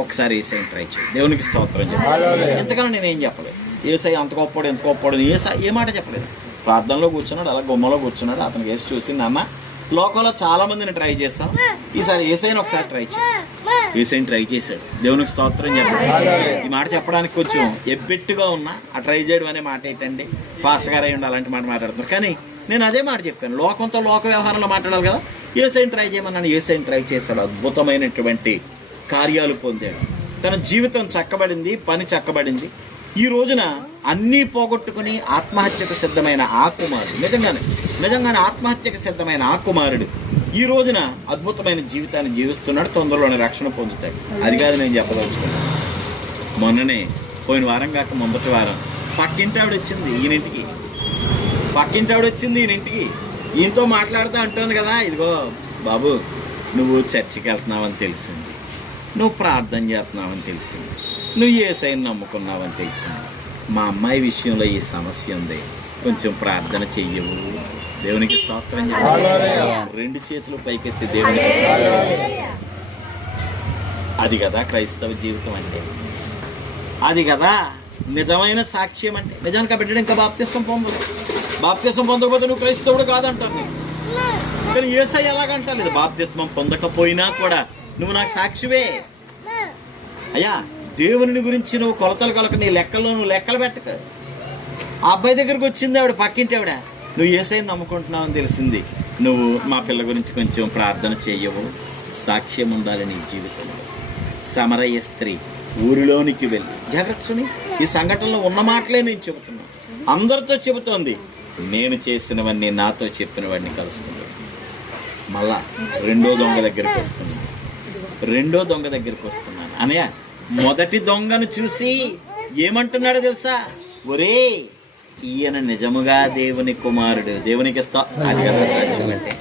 ఒకసారి ఏసైని ట్రై చేయి. దేవునికి స్తోత్రం చెప్పాలి. ఎంతకన్నా నేనేం చెప్పలేదు. ఏసై అంత గొప్పడు, ఎంత గొప్పడు, ఏ మాట చెప్పలేదు. ప్రార్థనలో కూర్చున్నాడు, అలా గుమ్మలో కూర్చున్నాడు. అతనికి వేసి చూసి, నాన్న, లోకంలో చాలా మందిని ట్రై చేస్తాం, ఈసారి ఏసైని ఒకసారి ట్రై చేయి. ఏసైని ట్రై చేశాడు. దేవునికి స్తోత్రం చెప్పాలి. ఈ మాట చెప్పడానికి కొంచెం ఎబ్బెట్టుగా ఉన్నా, ఆ ట్రై చేయడం అనే మాట ఏంటండి, ఫాస్ట్ గారు అయ్యి ఉండి అలాంటి మాట మాట్లాడుతున్నారు. కానీ నేను అదే మాట చెప్పాను, లోకంతో లోక వ్యవహారంలో మాట్లాడాలి కదా. ఏసైని ట్రై చేయమన్నాను, ఏసైని ట్రై చేశాడు. అద్భుతమైనటువంటి కార్యాలు పొందాడు. తన జీవితం చక్కబడింది, పని చక్కబడింది. ఈ రోజున అన్నీ పోగొట్టుకుని ఆత్మహత్యకు సిద్ధమైన ఆ కుమారుడు, నిజంగానే ఆత్మహత్యకు సిద్ధమైన ఆ కుమారుడు ఈ రోజున అద్భుతమైన జీవితాన్ని జీవిస్తున్నాడు. తొందరలోనే రక్షణ పొందుతాడు. అది కాదు నేను చెప్పదలుచుకున్నాను. మొన్ననే పోయిన వారం కాక మొదటి వారం పక్కింటి ఆవిడ వచ్చింది ఈయనింటికి. ఈయనతో మాట్లాడుతూ అంటుంది కదా, ఇదిగో బాబు, నువ్వు చర్చికి వెళ్తున్నావని తెలిసింది, నువ్వు ప్రార్థన చేస్తున్నావని తెలిసింది, నువ్వు యేసయ్యను నమ్ముకున్నావని తెలిసింది. మా అమ్మాయి విషయంలో ఈ సమస్య ఉంది, కొంచెం ప్రార్థన చెయ్యవు. దేవునికి స్తోత్రం చేయాలి. 2 చేతులు పైకెత్తి దేవునికి. అది కదా క్రైస్తవ జీవితం అంటే, అది కదా నిజమైన సాక్ష్యం అంటే. నిజానికి ఆ బిడ్డడు ఇంకా బాప్తిస్వం పొందకపోతే నువ్వు క్రైస్తవుడు కాదంటారు నీకు. కానీ యేసయ్య ఎలాగంటలేదు, బాప్తిస్వం పొందకపోయినా కూడా నువ్వు నాకు సాక్షివే. అయ్యా, దేవుని గురించి నువ్వు కొలతలు కలక, నీ లెక్కల్లో నువ్వు లెక్కలు పెట్టక. ఆ అబ్బాయి దగ్గరకు వచ్చింది ఆవిడ, పక్కింటి ఆవిడ. నువ్వు యేసయ్యను నమ్ముకుంటున్నావు అని తెలిసింది, నువ్వు మా పిల్ల గురించి కొంచెం ప్రార్థన చేయవు. సాక్ష్యం ఉండాలి నీ జీవితంలో. సమరయ స్త్రీ ఊరిలోనికి వెళ్ళి, జాగ్రత్త సుని, ఈ సంఘటనలో ఉన్న మాటలే నేను చెబుతున్నాను, అందరితో చెబుతోంది, నేను చేసినవన్నీ నాతో చెప్పినవన్నీ కలుసుకుంది. మళ్ళా రెండో దొంగ దగ్గరికి వస్తున్నాను అనయ్య. మొదటి దొంగను చూసి ఏమంటున్నాడో తెలుసా? ఒరే, ఈయన నిజముగా దేవుని కుమారుడు, దేవునికి అది కదా సాక్ష్యం అంటే,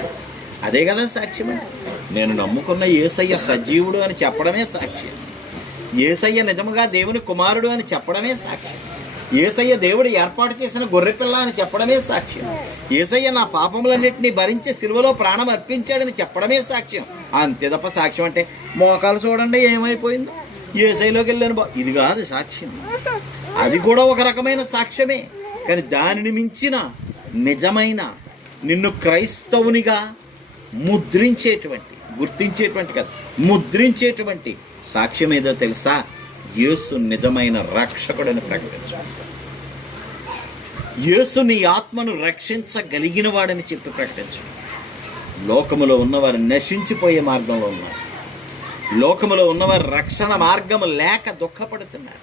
అదే కదా సాక్ష్యం అంటే. నేను నమ్ముకున్న యేసయ్య సజీవుడు అని చెప్పడమే సాక్ష్యం. యేసయ్య నిజముగా దేవుని కుమారుడు అని చెప్పడమే సాక్ష్యం. యేసయ్య దేవుడు ఏర్పాటు చేసిన గొర్రెపిల్ల అని చెప్పడమే సాక్ష్యం. యేసయ్య నా పాపములన్నింటినీ భరించి సిలువలో ప్రాణం అర్పించాడని చెప్పడమే సాక్ష్యం. అంతే తప్ప సాక్ష్యం అంటే మోకాలు చూడండి ఏమైపోయిందో, యేసయ్యలోకి వెళ్ళాను ఇది కాదు సాక్ష్యం. అది కూడా ఒక రకమైన సాక్ష్యమే, కానీ దానిని మించిన నిజమైన నిన్ను క్రైస్తవునిగా గుర్తించేటువంటి కాదు, ముద్రించేటువంటి సాక్ష్యం ఏదో తెలుసా? యేసు నిజమైన రక్షకుడని ప్రకటించు. యేసు నీ ఆత్మను రక్షించగలిగిన వాడని చెప్పి ప్రకటించు. లోకములో ఉన్నవారు నశించిపోయే మార్గంలో ఉన్నారు. లోకములో ఉన్నవారు రక్షణ మార్గము లేక దుఃఖపడుతున్నారు.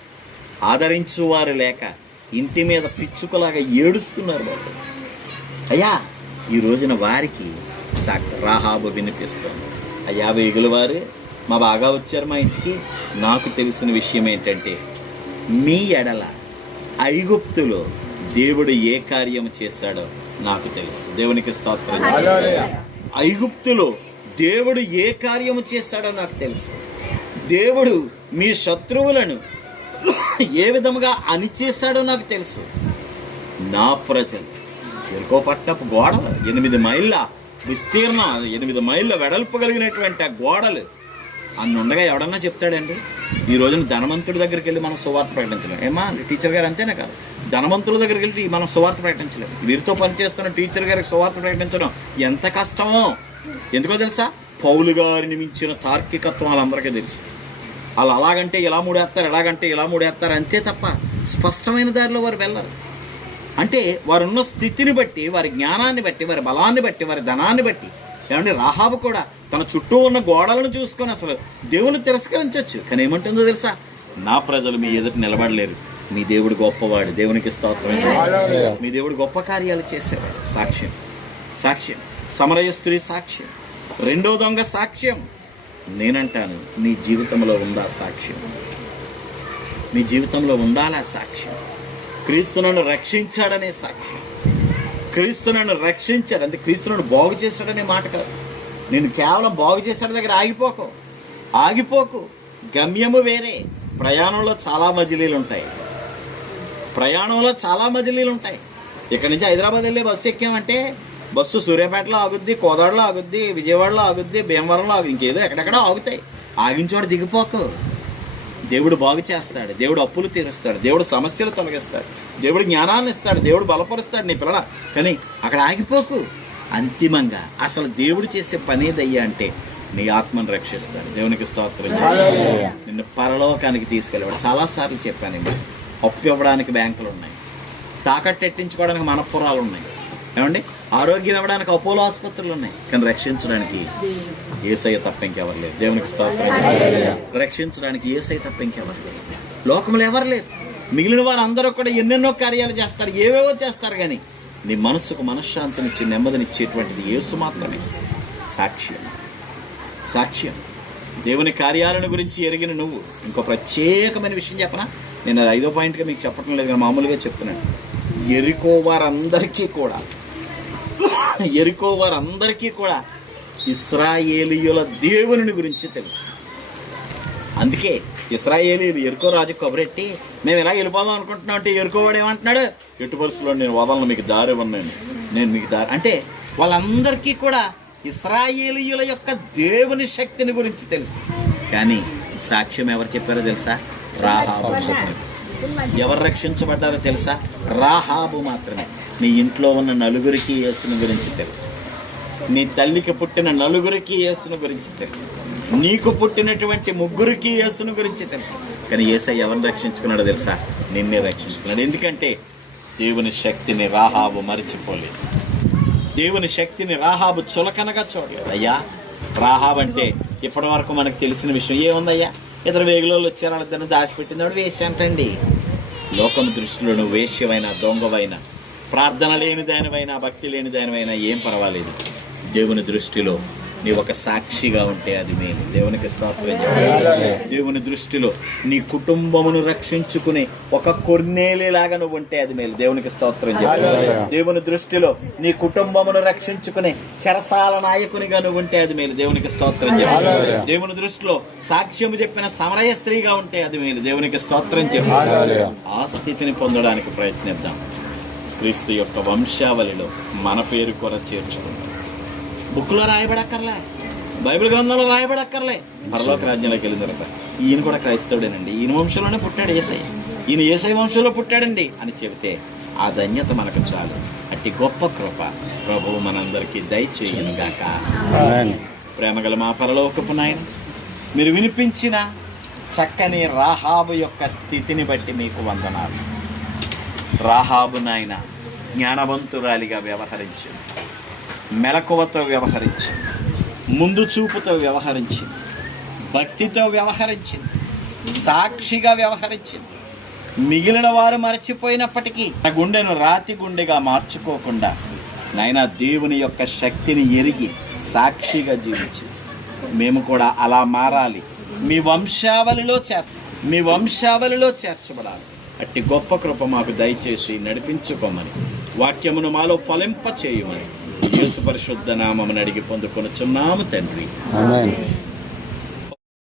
ఆదరించువారు లేక ఇంటి మీద పిచ్చుకలాగా ఏడుస్తున్నారు వాళ్ళు. అయ్యా, ఈ రోజున వారికి రాహాబు వినిపిస్తుంది. అయ్యా వేగులవారు మా బాగా వచ్చారు మా ఇంటికి. నాకు తెలిసిన విషయం ఏంటంటే, మీ ఎడల ఐగుప్తులో దేవుడు ఏ కార్యం చేశాడో నాకు తెలుసు. దేవునికి స్తోత్రం. ఐగుప్తులో దేవుడు ఏ కార్యము చేశాడో నాకు తెలుసు. దేవుడు మీ శత్రువులను ఏ విధముగా అణిచేశాడో నాకు తెలుసు. నా ప్రజలు ఎరుకో పట్టపు గోడలు 8 మైళ్ళ విస్తీర్ణం, 8 మైళ్ళ వెడల్పు కలిగినటువంటి ఆ గోడలు అన్నుండగా ఎవడన్నా చెప్తాడండి? ఈ రోజున ధనవంతుడి దగ్గరికి వెళ్ళి మనం సువార్త ప్రకటించలేం. ఏమా టీచర్ గారు అంతేనే కాదు, ధనవంతుల దగ్గరికి వెళ్ళి మనం సువార్త ప్రకటించలేం. వీరితో పనిచేస్తున్న టీచర్ గారికి సువార్త ప్రకటించడం ఎంత కష్టమో ఎందుకో తెలుసా? పౌలు గారిని మించిన తార్కికత్వం వాళ్ళందరికీ తెలుసు. వాళ్ళు అలాగంటే ఇలా మూడేస్తారు, ఎలాగంటే ఇలా మూడేస్తారు, అంతే తప్ప స్పష్టమైన దారిలో వారు వెళ్ళరు. అంటే వారున్న స్థితిని బట్టి, వారి జ్ఞానాన్ని బట్టి, వారి బలాన్ని బట్టి, వారి ధనాన్ని బట్టి. ఏమంటే రాహాబు కూడా తన చుట్టూ ఉన్న గోడలను చూసుకొని అసలు దేవుని తిరస్కరించవచ్చు. కానీ ఏమంటుందో తెలుసా? నా ప్రజలు మీ ఎదుట నిలబడలేరు, మీ దేవుడు గొప్పవాడు. దేవునికి స్తోత్రం. మీ దేవుడు గొప్ప కార్యాలు చేసేవాడు. సాక్ష్యం. సమరయ స్త్రీ సాక్ష్యం. రెండో దొంగ సాక్ష్యం. నేనంటాను, నీ జీవితంలో ఉందా సాక్ష్యం? నీ జీవితంలో ఉండాలా సాక్ష్యం? క్రీస్తు నన్ను రక్షించాడనే సాక్ష్యం. క్రీస్తు నన్ను రక్షించాడు అంటే క్రీస్తు నన్ను బాగు చేశాడనే మాట కాదు. నేను కేవలం బాగు చేశాడు దగ్గర ఆగిపోకు. గమ్యము వేరే. ప్రయాణంలో చాలా మజిలీలు ఉంటాయి. ఇక్కడి నుంచి హైదరాబాద్ వెళ్ళే బస్సు ఎక్కామంటే బస్సు సూర్యాపేటలో ఆగుద్ది, కోదాడలో ఆగుద్ది, విజయవాడలో ఆగుద్ది, భీమవరంలో ఆగుద్ది, ఇంకేదో ఎక్కడెక్కడో ఆగుతాయి. ఆగించోడు దిగిపోకు. దేవుడు బాగు చేస్తాడు, దేవుడు అప్పులు తీరుస్తాడు, దేవుడు సమస్యలు తొలగిస్తాడు, దేవుడు జ్ఞానాన్ని ఇస్తాడు, దేవుడు బలపరుస్తాడు నీ పిల్లల. కానీ అక్కడ ఆగిపోకు. అంతిమంగా అసలు దేవుడు చేసే పనేదయ్యా అంటే నీ ఆత్మను రక్షిస్తాడు. దేవునికి స్తోత్రం. నిన్ను పరలోకానికి తీసుకెళ్ళేవాడు. చాలాసార్లు చెప్పాను, అప్పు ఇవ్వడానికి బ్యాంకులు ఉన్నాయి, తాకట్టు ఎట్టించుకోవడానికి మనపురాలు ఉన్నాయి, ఏమండి ఆరోగ్యం ఇవ్వడానికి అపోలో ఆసుపత్రులు ఉన్నాయి. కానీ రక్షించడానికి యేసయ్య తప్ప ఇంకెవరు లేరు. దేవునికి స్తోత్రం. రక్షించడానికి యేసయ్య తప్ప ఇంకెవరు లేరు. లోకంలో ఎవరు లేరు. మిగిలిన వారు అందరూ కూడా ఎన్నెన్నో కార్యాలు చేస్తారు, ఏవేవో చేస్తారు. కానీ నీ మనస్సుకు మనశ్శాంతినిచ్చి నెమ్మదినిచ్చేటువంటిది యేసు మాత్రమే. సాక్ష్యం. దేవుని కార్యాలను గురించి ఎరిగిన నువ్వు. ఇంకో ప్రత్యేకమైన విషయం చెప్పనా? నేను 5వ పాయింట్గా మీకు చెప్పడం లేదు, కానీ మామూలుగా చెప్తున్నాను. ఎరికో వారందరికీ కూడా ఇశ్రాయేలీయుల దేవుని గురించి తెలుసు. అందుకే ఇశ్రాయేలీయులు ఎరుకో రాజు కబురెట్టి, మేము ఇలా వెళ్ళిపోదాం అనుకుంటున్నాం అంటే ఎరుకోవాడు ఏమంటున్నాడు? ఎటు పరిస్థితుల్లో నేను వదలను, మీకు దారి ఇవ్వను, నేను మీకు దారి అంటే. వాళ్ళందరికీ కూడా ఇశ్రాయేలీయుల యొక్క దేవుని శక్తిని గురించి తెలుసు. కానీ సాక్ష్యం ఎవరు చెప్పారో తెలుసా? రాహాబు చెప్పారు. ఎవరు రక్షించబడ్డారో తెలుసా? రాహాబు మాత్రమే. నీ ఇంట్లో ఉన్న నలుగురికి యేసుని గురించి తెలుసు. నీ తల్లికి పుట్టిన నలుగురికి యేసుని గురించి తెలుసు. నీకు పుట్టినటువంటి 3 యేసుని గురించి తెలుసు. కానీ యేసయ్య ఎవరిని రక్షించుకున్నాడో తెలుసా? నిన్నే రక్షించుకున్నాడు. ఎందుకంటే దేవుని శక్తిని రాహాబు మరిచిపోలేదు. దేవుని శక్తిని రాహాబు చులకనగా చూడలేదు. అయ్యా, రాహాబు అంటే ఇప్పటి వరకు మనకు తెలిసిన విషయం ఏముందయ్యా? ఇద్దరు వేగులలో వచ్చారు, వాళ్ళిద్దరిని దాచిపెట్టింది ఆవిడ వేసి అంటండి. లోకం దృష్టిలో నువ్వు వేశ్యవైనా, దొంగవైనా, ప్రార్థన లేని దానివైనా, భక్తి లేని దానివైనా ఏం పర్వాలేదు. దేవుని దృష్టిలో నీ ఒక సాక్షిగా ఉంటే అది మేలు. దేవునికి స్తోత్రం చెప్పాలి. దేవుని దృష్టిలో నీ కుటుంబమును రక్షించుకునే ఒక కొర్నేలిలాగా నువ్వు ఉంటే అది మేలు. దేవునికి స్తోత్రం చెప్పాలి. దేవుని దృష్టిలో నీ కుటుంబమును రక్షించుకునే చెరసాల నాయకునిగా నువ్వు ఉంటే అది మేలు. దేవునికి స్తోత్రం చెప్పాలి. దేవుని దృష్టిలో సాక్ష్యము చెప్పిన సమరయ స్త్రీగా ఉంటే అది మేలు. దేవునికి స్తోత్రం చెప్పాలి. ఆ స్థితిని పొందడానికి ప్రయత్నిద్దాం. క్రీస్తు యొక్క వంశావళిలో మన పేరు కొర చేర్చుకుందాం. బుక్లో రాయబడక్కర్లే, బైబిల్ గ్రంథంలో రాయబడక్కర్లే. పరలోక రాజ్యంలోకి వెళ్ళిన తర్వాత ఈయన కూడా క్రైస్తవుడేనండి, ఈయన వంశంలోనే పుట్టాడు యేసయ్య, ఈయన యేసయ్య వంశంలో పుట్టాడండి అని చెబితే ఆ ధన్యత మనకు చాలు. అట్టి గొప్ప కృప ప్రభువు మనందరికీ దయచేయును గాక. ప్రేమగల మా పరలోకపు నాయన, మీరు వినిపించిన చక్కని రాహాబు యొక్క స్థితిని బట్టి మీకు వందనాలు. రాహాబు నాయన జ్ఞానవంతురాలిగా వ్యవహరించింది, మెలకువతో వ్యవహరించింది, ముందు చూపుతో వ్యవహరించింది, భక్తితో వ్యవహరించింది, సాక్షిగా వ్యవహరించింది. మిగిలిన వారు మరచిపోయినప్పటికీ నా గుండెను రాతి గుండెగా మార్చుకోకుండా నాయన దేవుని యొక్క శక్తిని ఎరిగి సాక్షిగా జీవించింది. మేము కూడా అలా మారాలి, మీ వంశావళిలో చేర్చబడాలి. అట్టి గొప్ప కృప మాకు దయచేసి నడిపించుకోమని, వాక్యమును మాలో ఫలింప చేయమని యేసు పరిశుద్ధ నామమును అడిగి పొందుకొనుచున్నాము తండ్రి. ఆమేన్.